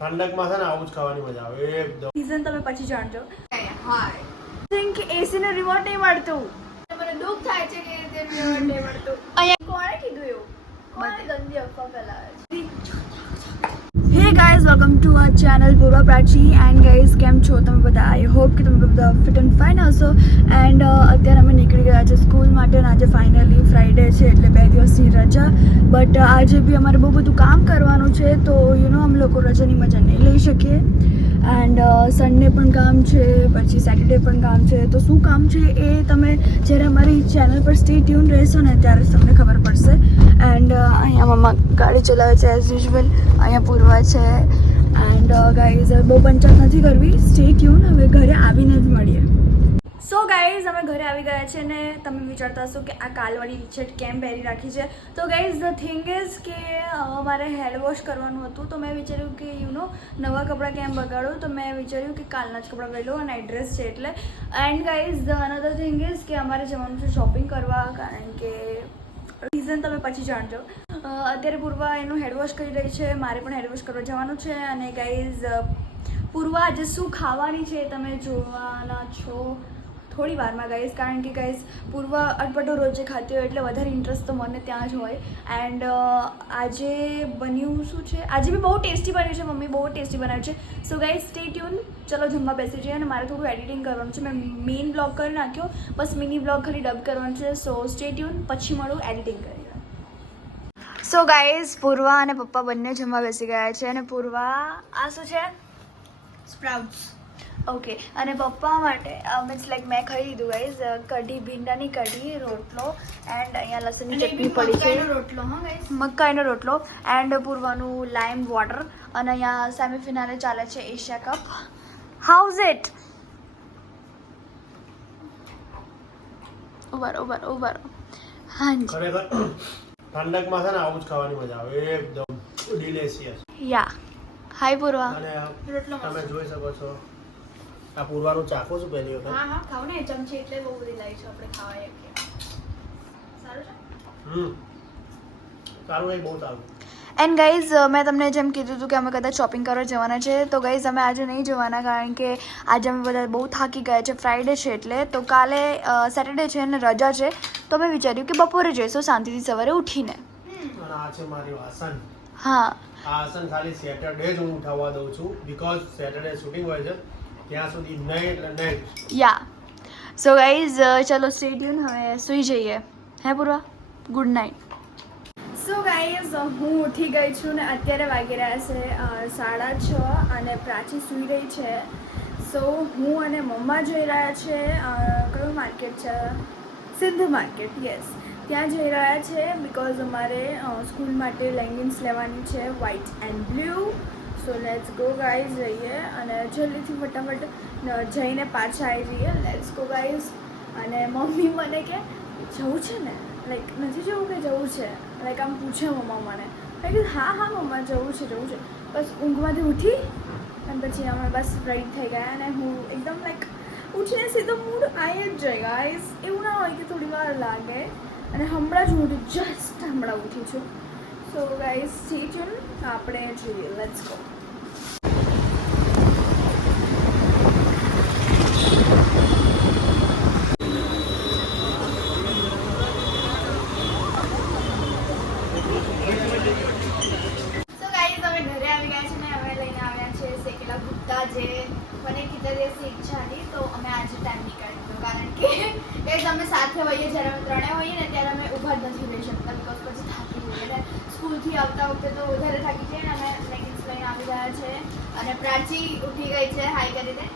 ઠંડકમાં છે ને આવું જ ખાવાની મજા આવે એકદમ. સીઝન તમે પછી જાણજો. હાય થિંક એસી નો રિમોટ નહીં મળતું. મને દુઃખ થાય છે કે તે રિમોટ નહીં મળતું. અહીંયા કોણે કીધું એવું? કોણે ગંદી અફવા ફેલાવે છે? Hey guys, welcome to R channel Purva Prachi. And guys, કેમ છો તમે બધા? આઈ હોપ કે તમે બધા ફિટ એન્ડ ફાઇન હશો. એન્ડ અત્યારે અમે નીકળી ગયા છે સ્કૂલ માટે. અને આજે ફાઇનલી ફ્રાઈડે છે એટલે 2 દિવસની રજા. બટ આજે બી અમારે બહુ બધું કામ કરવાનું છે, તો અમે લોકો રજાની મજા નહીં લઈ શકીએ. એન્ડ સન્ડે પણ કામ છે, પછી સેટરડે પણ કામ છે. તો શું કામ છે એ તમે જ્યારે અમારી ચેનલ પર સ્ટે ટ્યુન રહેશો ને ત્યારે તમને ખબર પડશે. એન્ડ અહીંયા મમ્મા ગાડી ચલાવે છે એઝ યુઝ્યુઅલ. અહીંયા પૂર્વા છે. એન્ડ ગાઈઝ, બહુ પંચાયત નથી કરવી, સ્ટે ટ્યુન. હવે ઘરે આવીને જ મળીએ. સો ગાઈઝ, અમે ઘરે આવી ગયા છે ને તમે વિચારતા હશો કે આ કાલવાળી ટી-શર્ટ કેમ પહેરી રાખી છે. તો ગાઈઝ, ધ થિંગ ઇઝ કે મારે હેડ વોશ કરવાનું હતું, તો મેં વિચાર્યું કે નવા કપડાં કેમ બગાડું. તો મેં વિચાર્યું કે કાલના જ કપડાં પહેરી લો, અને એડ્રેસ છે એટલે. And guys, the another thing is કે અમારે જવાનું છે શોપિંગ કરવા, કારણ કે રીઝન તમે પછી જાણજો. અત્યારે પૂર્વા એનું હેડવોશ કરી રહી છે, મારે પણ હેડવોશ કરવા જવાનું છે. અને ગાઈઝ, પૂર્વા આજે શું ખાવાની છે તમે જોવાના છો થોડી વારમાં ગાઈઝ. કારણ કે ગાઈઝ, પૂર્વા અટપટો રોજે ખાતી હોય એટલે વધારે ઇન્ટરેસ્ટ તો મને ત્યાં જ હોય. એન્ડ આજે બન્યું શું છે, આજે બી બહુ ટેસ્ટી બન્યું છે. મમ્મી બહુ ટેસ્ટી બનાવ્યું છે. So guys, stay tune. ચલો જમવા બેસી જઈએ. અને મારે થોડું એડિટિંગ કરવાનું છે. મેં મેઇન બ્લોગ કરી નાખ્યો, બસ મિની બ્લોગ ખાલી ડબ કરવાનું છે. સો સ્ટે ટ્યુન, પછી મળું એડિટિંગ કરીને. સો ગાઈઝ, પૂર્વા અને પપ્પા બંને જમવા બેસી ગયા છે. અને પૂર્વા આ શું છે? સ્પ્રાઉટ્સ. ઓકે. અને પપ્પા માટે મીન્સ લાઈક મેં ખાઈ લીધું ગાઈઝ, કઢી, ભીંડાની કઢી, રોટલો. એન્ડ અહીંયા લસણની ચટણી પડી છે, રોટલો. હા ગાઈઝ, મકાઈનો રોટલો. એન્ડ પૂર્વાનું લાઈમ વોટર. અને અહીંયા સેમીફિનાલે ચાલે છે એશિયા કપ. How's it? ઉભા રહો. હાજી, ખરેખર ઠંડકમાં છે ને આવું જ ખાવાની મજા આવે એકદમ ડિલિશિયસ. યા. હાય પૂર્વા. અને તમે જોઈ શકો છો આ પૂર્વાનું ચાખો છું પહેલી વખત. હા ખાવ ને, ચમચી એટલે બહુ બધી લાવી છે આપણે ખાવા. સારું છે. સારું નહીં, બહુ સારું. એન્ડ ગાઈઝ, મેં તમને જેમ કીધું હતું કે અમે કદાચ શોપિંગ કરવા જવાના છે. તો ગાઈઝ, અમે આજે નહીં જવાના, કારણ કે આજે અમે બધા બહુ થાકી ગયા છે. ફ્રાઈડે છે એટલે. તો કાલે સેટરડે છે અને રજા છે. તો મેં વિચાર્યું કે બપોરે જઈશું શાંતિથી સવારે ઉઠીને. અને આ છે મારી આસન. હા, આ આસન ખાલી સેટરડે જ હું ઉઠાવવા દઉં છું, બીકોઝ સેટરડે શૂટિંગ હોય છે. ત્યાં સુધી નહીં એટલે નહીં. યા. સો ગાઈઝ, ચલો સ્ટે ટ્યુન. હવે સૂઈ જઈએ. હે પૂર્વા, ગુડ નાઇટ. સો ગાઈઝ, હું ઉઠી ગઈ છું ને અત્યારે વાગી રહ્યા છે 6:30 અને પ્રાચી સૂઈ રહી છે. સો હું અને મમ્મા જઈ રહ્યા છે, કયું માર્કેટ છે? સિદ્ધ માર્કેટ. યસ, ત્યાં જઈ રહ્યા છે. બિકોઝ અમારે સ્કૂલ માટે લેગિન્સ લેવાની છે, white and blue. So let's go guys, જઈએ અને જલ્દીથી ફટાફટ જઈને પાછા આવી જઈએ. Let's go guys. અને મમ્મી મને કે જવું છે ને, લાઈક નથી જવું કે જવું છે, લાઈક આમ પૂછે મમ્મા મને. મેં કીધું હા મમ્મા જવું છે. બસ ઊંઘમાંથી ઉઠી અને પછી અમે બસ રેડી થઈ ગયા. અને હું એકદમ લાઈક ઉઠીને સીધો મૂડ આવી જ જાય ગાઈઝ. એવું ના હોય કે થોડી વાર લાગે. અને હમણાં જ હું જસ્ટ હમણાં ઉઠી છું. So guys, stay tune. આપણે જોઈએ. Let's go. જે મને કેટલા દિવસની ઈચ્છા હતી, તો અમે આજે ટાઈમ નીકાળી દીધો. કારણ કે એ અમે સાથે હોઈએ, જ્યારે અમે ત્રણે હોઈએ ને ત્યારે અમે ઊભા જ નથી રહી શકતા, બિકોઝ પછી થાકી જઈએ. અને સ્કૂલથી આવતા વખતે તો વધારે થાકી જઈએ. અને અમે લેગિન્સ લઈને આવી રહ્યા છે. અને પ્રાચી ઉઠી ગઈ છે. હાય કરી દે.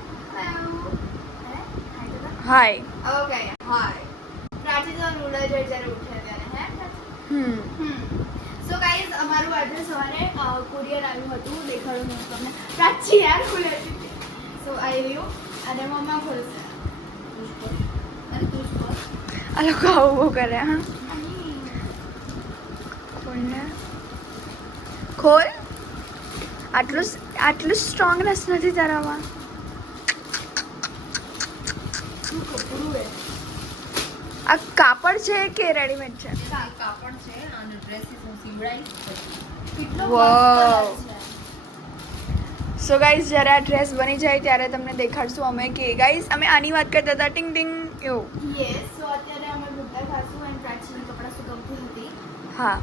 હાય. ઓકે, હાય. પ્રાચી તો રૂડા જ જ્યારે ઉઠે ત્યારે. સો ગાઈઝ, અમારું આજે સવારે કુરિયર આવ્યું હતું, દેખાડું હું તમને. પ્રાચી યાર ખુલે હતી. સો આવ્યું અને મમ્મા ખોલશે. આ લોકો આવું કરે. હા, ખોલ. આટલું સ્ટ્રોંગનેસ નથી તારામાં. આ કાપડ છે કે રેડીમેડ છે? કાપડ છે અને ડ્રેસીસ હું સીવડાવીશ. કેટલો વાવ. સો ગાઈઝ જ્યારે આ ડ્રેસ બની જાય ત્યારે તમને દેખાડશું અમે કે ગાઈઝ અમે આની વાત કરતા હતા ટિંગ ટિંગ એવું યસ સો અત્યારે અમે ગુડ્ડા ખાશું એન્ડ પ્રાચીના કપડાં સુકવતી હતી હા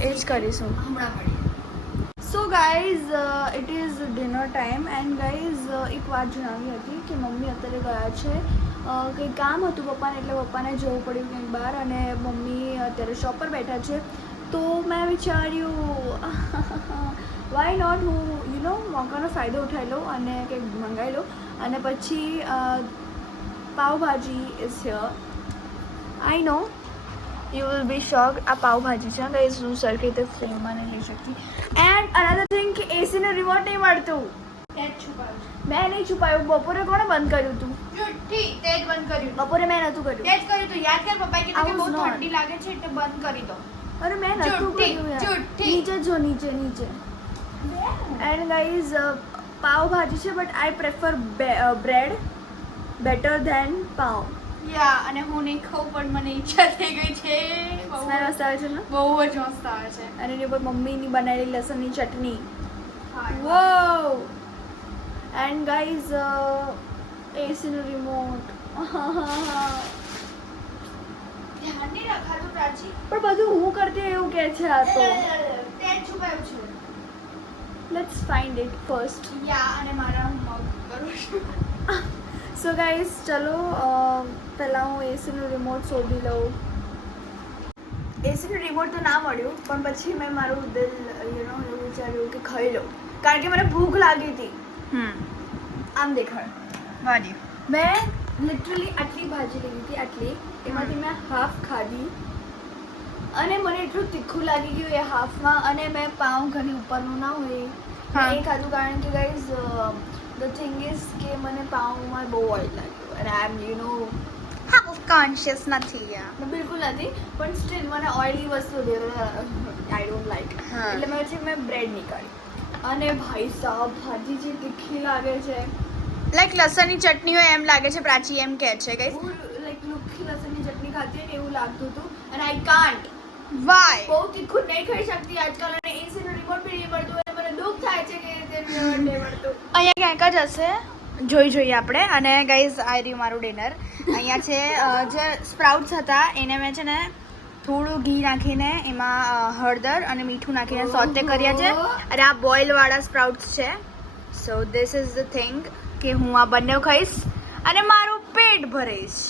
એ જ કરીશું હમણાં મળીએ so guys it is dinner time and guys એક વાત જણાવી હતી કે મમ્મી અત્યારે ગયા છે કંઈક કામ હતું પપ્પાને એટલે પપ્પાને જવું પડ્યું કંઈક બહાર અને મમ્મી અત્યારે શોપ પર બેઠા છે તો મેં વિચાર્યું વાય નોટ હું મોકાનો ફાયદો ઉઠાવી લઉં અને કંઈક મંગાવી લઉં અને પછી pav bhaji is here I know you will be shock આ પાવભાજી છે ગાઈઝ હું સરખી રીતે ફ્રેમમાં નહીં લઈ શકતી એન્ડ અનધર થિંગ કે એસીનું રિમોટ નહીં મળતું તે જ છુપાવ્યું મેં નહીં છુપાયું બપોરે કોણે બંધ કર્યું હતું જુઠ્ઠી તે જ બંધ કર્યું બપોરે મેં નહોતું તે કર્યું જ કર્યું તું યાદ કર પપ્પાએ કીધું કે I બહુ was not. ઠંડી લાગે છે એટલે બંધ કરી દો અરે મેં નહોતું જુઠ્ઠી, કર્યું યાર. જુઠ્ઠી. નીચે જો નીચે એન્ડ ગાઈઝ પાવભાજી છે but I prefer bread better than pav યા અને હું નહીં ખાઉં પણ મને ઈચ્છા થઈ ગઈ છે સ્મેલ મસ્ત આવે છે ને બહુ જ મસ્ત આવે છે અને એની ઉપર મમ્મીની બનાવેલી લસણની ચટણી હા વો એન્ડ ગાઈઝ એસીનું રિમોટ ધ્યાન નહીં રખાતું પ્રાચી પણ બધું હું કરતી એવું કે છે આ તો તે જ છુપાવ્યું છે લેટ્સ ફાઇન્ડ ઇટ ફર્સ્ટ યા અને મારા હું મગ કરું છું સો ગાઈઝ ચલો પહેલાં હું એસીનું રિમોટ શોધી લઉં એસીનું રિમોટ તો ના મળ્યું પણ પછી મેં મારું દિલ એવું વિચાર્યું કે ખાઈ લઉં કારણ કે મને ભૂખ લાગી હતી આમ દેખાડ વાડી મેં લિટરલી આટલી ભાજી લીધી હતી આટલી એમાંથી મેં હાફ ખાધી અને મને એટલું તીખું લાગી ગયું એ હાફમાં અને મેં પાઉં ઘણી ઉપરનું ના હોય હા. મેં એ ખાધું કારણ કે ગાઈઝ ધ થિંગ ઇઝ કે મને પાઉંમાં બહુ ઓઇલ લાગ્યું અને આઈ એમ હા કોન્શિયસ નથી યા બિલકુલ નથી પણ સ્ટીલ મને ઓઇલી વસ્તુ આઈ ડોન્ટ લાઈક હા. એટલે મેં બ્રેડ નીકાળી અને ભાઈ સાહેબ ભાજી જે તીખી લાગે છે લાઈક લસણની ચટણી હોય એમ લાગે છે પ્રાચી એમ કહે છે ગાઈસ હું લાઈક લુખ્ખી લસણની ચટણી ખાતી હોય ને એવું લાગતું હતું અને આઈ કાન્ટ વાય બહુ તીખું નહીં ખાઈ શકતી આજકાલ અને એસીનું રિમોટ બી નહીં મળતું અને મને દુઃખ થાય છે કે તે રિમોટ નહીં મળતું અહીંયા ક્યાંક જ હશે જોઈએ આપણે અને ગાઈઝ આ રહ્યું મારું ડિનર અહીંયા છે જે સ્પ્રાઉટ્સ હતા એને મેં છે ને થોડું ઘી નાખીને એમાં હળદર અને મીઠું નાખીને સોતે કર્યા છે અને આ બોઇલવાળા સ્પ્રાઉટ્સ છે so this is the thing કે હું આ બંને ખાઈશ અને મારું પેટ ભરીશ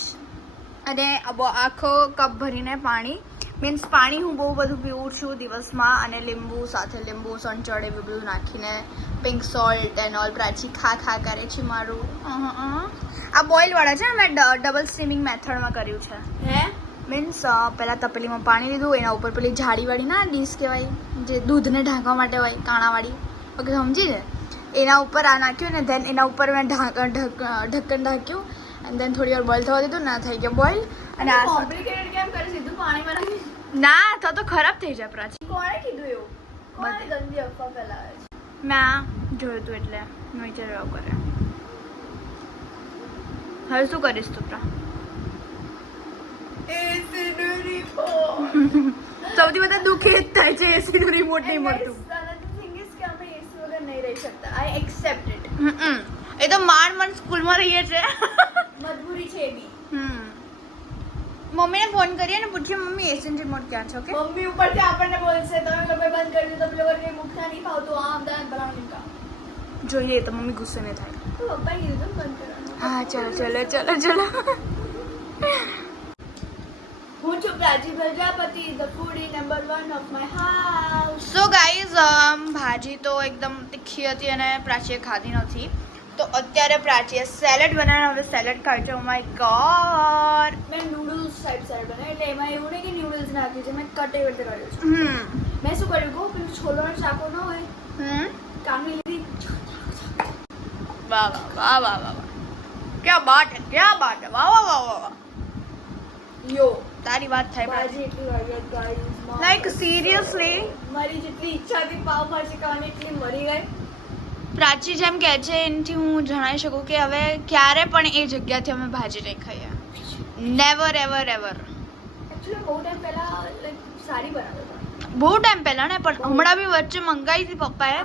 અને આખો કપ ભરીને પાણી મીન્સ પાણી હું બહુ બધું પીવું છું દિવસમાં અને લીંબુ સંચળ એવું બધું નાખીને પિંક સોલ્ટ એન્ડ ઓલ પ્રાચી ખા કરે છે મારું આ બોઇલવાળા છે ને મેં ડબલ સ્ટીમિંગ મેથડમાં કર્યું છે હે મીન્સ પહેલાં તપેલીમાં પાણી લીધું એના ઉપર પેલી જાળીવાળી ના ડીશ કહેવાય જે દૂધને ઢાંકવા માટે હોય કાણાવાળી ઓકે સમજી ને એના ઉપર આ નાખ્યું ને ધેન એના ઉપર મેં ઢક્કન ઢાંક્યું એન્ડ ધેન થોડી વાર બોઇલ થવા દીધું ના થઈ ગયો બોઇલ અને આ કોમ્પ્લિકેટેડ કેમ કરે સીધું પાણીમાં નાખી ના તો ખરાબ થઈ જાય પ્રાચી કોણે કીધું એવું કોણે ગંદી અફવા ફેલાવે છે મેં આ જોયું હતું એટલે મેં વિચાર્યું આવું કરે હવે શું કરીશ તું પ્રા એસીનું રિમોટ સૌથી વધારે દુઃખી જ થાય છે એસીનું રિમોટ નહીં મળતું થિંગ ઇઝ કે અમે એસી વગર નહીં રહી શકતા આઈ એક્સેપ્ટ ઇટ એ તો માંડ સ્કૂલમાં રહીએ છે મજબૂરી છે એ બી મમ્મીને ફોન કરીએ ને પૂછીએ મમ્મી એસી રિમોટ ક્યાં છે ઓકે મમ્મી ઉપરથી આપણને બોલશે તમે લોકો બંધ કરી દો તમે લોકો કઈ મુખતા નહીં ફાવતું આમ દાન બનાવવાનું કામ જોઈએ તો મમ્મી ગુસ્સે નહીં થાય તો પપ્પાએ કીધું હતું બંધ કરવાનું હા ચલો હું છું Prachi Prajapati the foodie number 1 of my house so guys ભાજી તો એકદમ તીખી હતી અને પ્રાચીએ ખાધી નથી તો અત્યારે પ્રાચીએ સેલેડ બનાવ્યો હવે સેલેડ ખાય છે ઓ માય ગોડ મેં નૂડલ્સ ટાઈપ સેલેડ બનાવ્યું એટલે એમાં એવું નહીં કે નૂડલ્સ નાખ્યું છે મેં કટ એવી રીતે કર્યું છે મેં શું કર્યું કહું પેલું છોલાનો શાકો ન હોય કામી લીધી વાહ ક્યાં બાત હે વાહ યો તારી વાત થાય ભાજી એટલી વાગ્યા ગાઈસ લાઈક સિરિયસલી મારી જેટલી ઈચ્છા હતી પાવ ભાજી ખાવાની એટલી મરી ગઈ પ્રાચી જેમ કહે છે એનાથી હું જણાવી શકું કે હવે ક્યારે પણ એ જગ્યાથી અમે ભાજી નહીં ખાઈએ નેવર એવર એકચ્યુઅલી બહુ ટાઈમ પહેલા લાઈક સારી બનાવતા હતા બહુ ટાઈમ પહેલા ને પણ હમણાં બી વચ્ચે મંગાવી હતી પપ્પાએ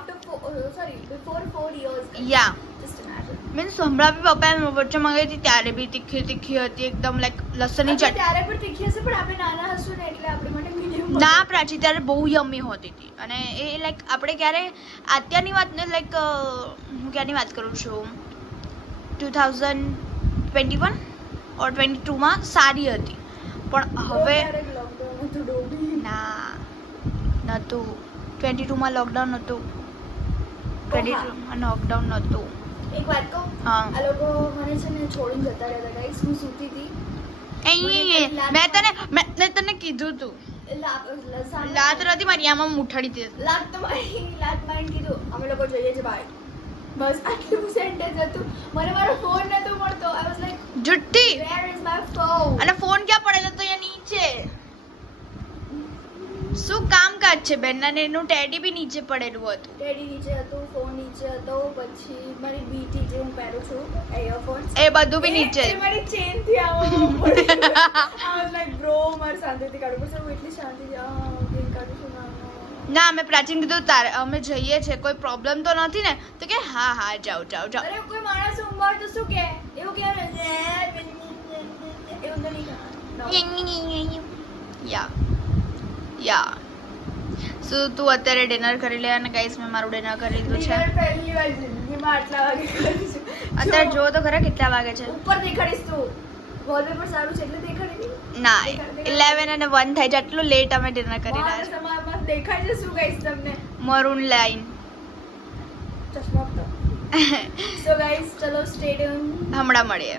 before 4 years. યા Just imagine. મીન્સ હમણાં બી પપ્પાએ વચ્ચે મંગાવી હતી ત્યારે બી તીખી તીખી હતી એકદમ લાઈક લસણની આપણે ચટણી. ત્યારે પણ તીખી હશે પણ આપણે નાના હશું ને એટલે આપણે માટે મીડિયમ ના પ્રાચી ત્યારે બહુ યમ્મી હોતી હતી અને એ લાઈક આપણે ક્યારે અત્યારની વાત ને લાઈક હું ક્યારની વાત કરું છું 2021 ઓર 22માં સારી હતી પણ હવે લોકડાઉન હતું ડોબી. ના નહોતું 22માં લોકડાઉન નહોતું 22માં લોકડાઉન નહોતું એક વાત કહું હા આ લોકો મને છે ને છોડીને જતા રહેતા ગાઈસ હું સૂતી હતી મેં તને કીધું તું લાત નથી મારી આમાં મુઠાડી દીધી લાત તો મારી લાત મારીને કીધું અમે લોકો જોઈએ છે ભાઈ બસ આટલું સેન્ટેન્સ હતું મને મારો ફોન નતો મળતો આઈ વોઝ લાઈક જુઠ્ઠી વેર ઇઝ માય ફોન અને ફોન ક્યાં પડેલો તો અહીંયા નીચે શું કામકાજ છે બેનના ને એનું ટેડી બી નીચે પડેલું હતું ટેડી નીચે હતું ફોન નીચે હતો પછી મારી બીટી જે હું પહેરું છું ઇયરફોન્સ એ બધું બી નીચે એ મારી ચેન થી આવો આઈ વોઝ લાઈક બ્રો માર શાંતિથી કાઢું પછી હું એટલી શાંતિથી ગેમ કાઢું છું ના અમે પ્રાચીન કીધું તારે અમે જઈએ છે કોઈ પ્રોબ્લેમ તો નથી ને તો કે હા હા જાઓ જાઓ જાઓ અરે કોઈ માણસ ઊંઘાર તો શું કે એવું કે એવું તો નહીં યા સો તું અત્યારે ડિનર કરી લે અને ગાઈસ મેં મારું ડિનર કરી લીધું છે પહેલી વાર જિંદગીમાં આટલા વાગે કરું છું અત્યારે જો તો ખરા કેટલા વાગે છે ઉપર દેખાડીશ તું વોલપેપર સારું છે એટલે દેખાડી નહીં ના 11 અને 1 થાય છે આટલું લેટ અમે ડિનર કરી રહ્યા છે તમારામાં દેખાય છે શું ગાઈસ તમને મરૂન લાઈન ચશ્મા તો સો ગાઈસ ચલો સ્ટે ટ્યુન હમણાં મળીએ